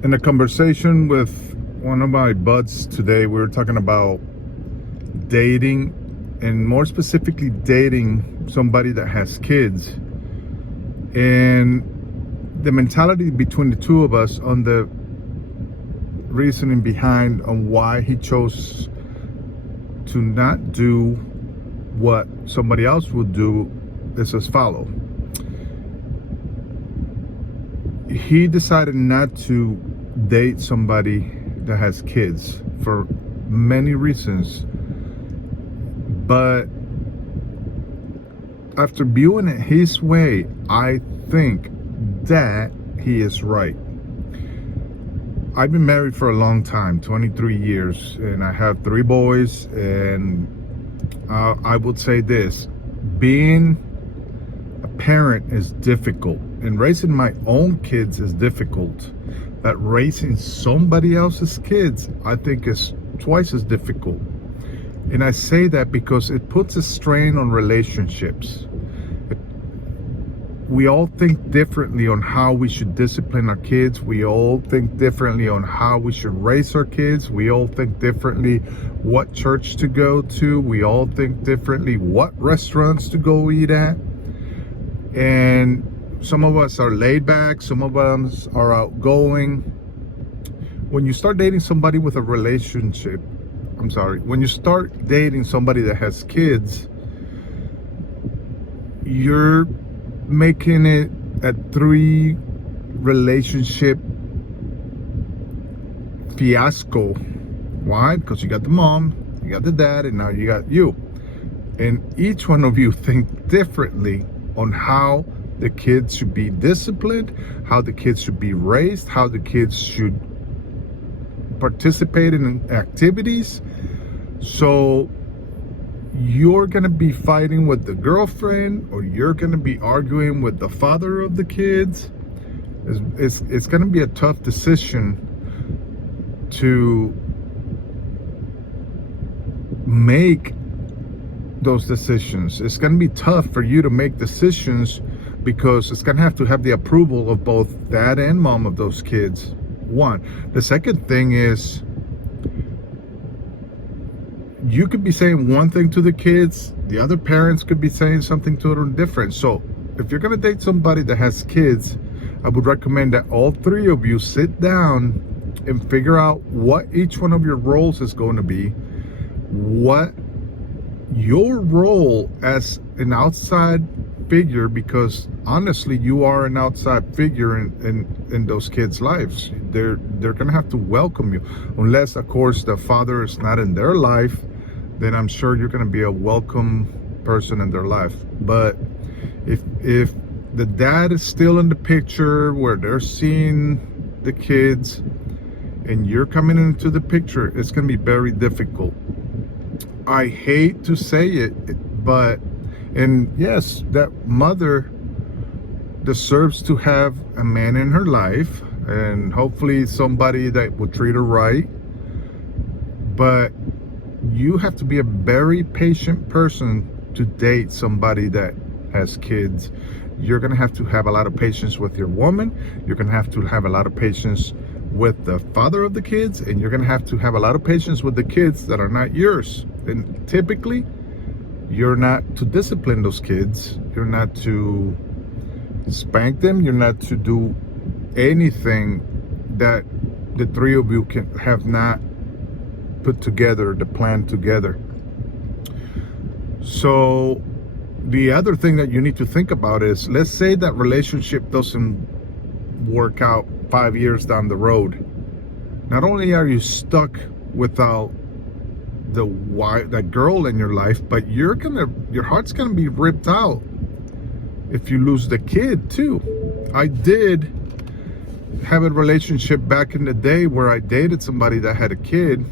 In a conversation with one of my buds today, we were talking about dating, and more specifically dating somebody that has kids, and the mentality between the two of us on the reasoning behind on why he chose to not do what somebody else would do is as follow. He decided not to date somebody that has kids for many reasons, but after viewing it his way, I think that he is right. I've been married for a long time, 23 years, and I have 3 boys, and I would say this: being a parent is difficult, and raising my own kids is difficult, but raising somebody else's kids, I think, is twice as difficult. And I say that because it puts a strain on relationships. We all think differently on how we should discipline our kids. We all think differently on how we should raise our kids. We all think differently what church to go to. We all think differently what restaurants to go eat at. And some of us are laid back, some of us are outgoing. When you start dating somebody with a relationship, when you start dating somebody that has kids, you're making it a 3 relationship fiasco. Why? Because you got the mom, you got the dad, and now you got you. And each one of you think differently on how the kids should be disciplined, how the kids should be raised, how the kids should participate in activities. So you're going to be fighting with the girlfriend, or you're going to be arguing with the father of the kids. It's going to be a tough decision to make those decisions. It's going to be tough for you to make decisions because it's going to have the approval of both dad and mom of those kids. One. The second thing is, you could be saying one thing to the kids, the other parents could be saying something totally different. So if you're going to date somebody that has kids, I would recommend that all 3 of you sit down and figure out what each one of your roles is going to be, what your role as an outside figure, because honestly you are an outside figure in those kids' lives. They're gonna have to welcome you, unless of course the father is not in their life. Then I'm sure you're gonna be a welcome person in their life. But if the dad is still in the picture, where they're seeing the kids and you're coming into the picture, it's gonna be very difficult. I hate to say it, but, and yes, that mother deserves to have a man in her life, and hopefully somebody that will treat her right. But you have to be a very patient person to date somebody that has kids. You're going to have a lot of patience with your woman. You're going to have a lot of patience with the father of the kids, and you're going to have a lot of patience with the kids that are not yours. And typically, you're not to discipline those kids. You're not to spank them. You're not to do anything that the 3 of you have not put together, the plan together. So the other thing that you need to think about is, let's say that relationship doesn't work out 5 years down the road. Not only are you stuck without that girl in your life, but your heart's gonna be ripped out if you lose the kid too. I did have a relationship back in the day where I dated somebody that had a kid,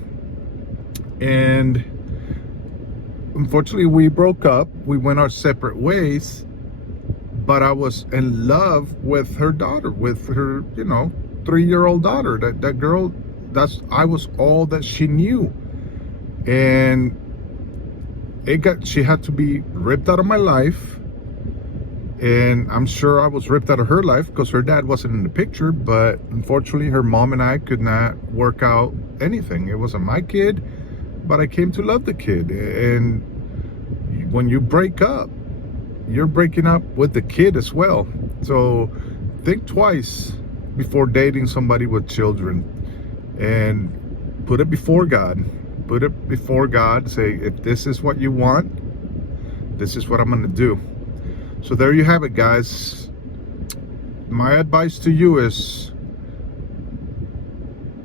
and unfortunately we broke up. We went our separate ways, but I was in love with her daughter, with her 3-year-old daughter. That girl, I was all that she knew. And she had to be ripped out of my life. And I'm sure I was ripped out of her life because her dad wasn't in the picture, but unfortunately her mom and I could not work out anything. It wasn't my kid, but I came to love the kid. And when you break up, you're breaking up with the kid as well. So think twice before dating somebody with children, and put it before God. Put it before God. Say, if this is what you want, this is what I'm going to do. So there you have it, guys. My advice to you is,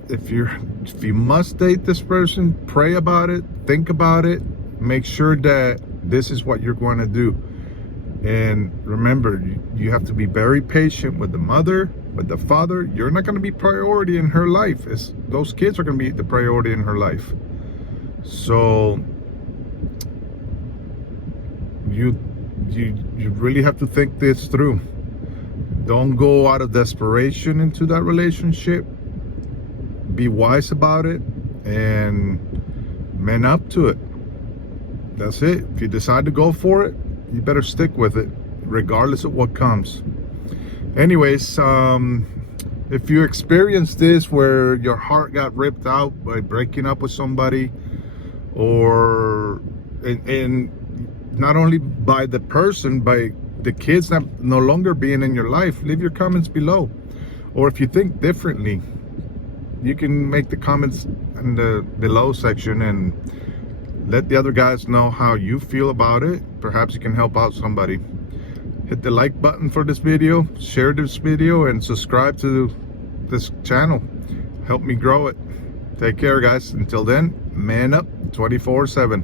if you must date this person, pray about it, think about it, make sure that this is what you're going to do. And remember, you have to be very patient with the mother, with the father. You're not going to be priority in her life. Those kids are going to be the priority in her life. So you really have to think this through. Don't go out of desperation into that relationship. Be wise about it and man up to it. That's it. If you decide to go for it, you better stick with it regardless of what comes. Anyways, if you experience this where your heart got ripped out by breaking up with somebody, or and not only by the person, by the kids no longer being in your life, leave your comments below. Or if you think differently, you can make the comments in the below section and let the other guys know how you feel about it. Perhaps you can help out somebody. Hit the like button for this video, share this video, and subscribe to this channel. Help me grow it. Take care, guys. Until then, man up 24/7.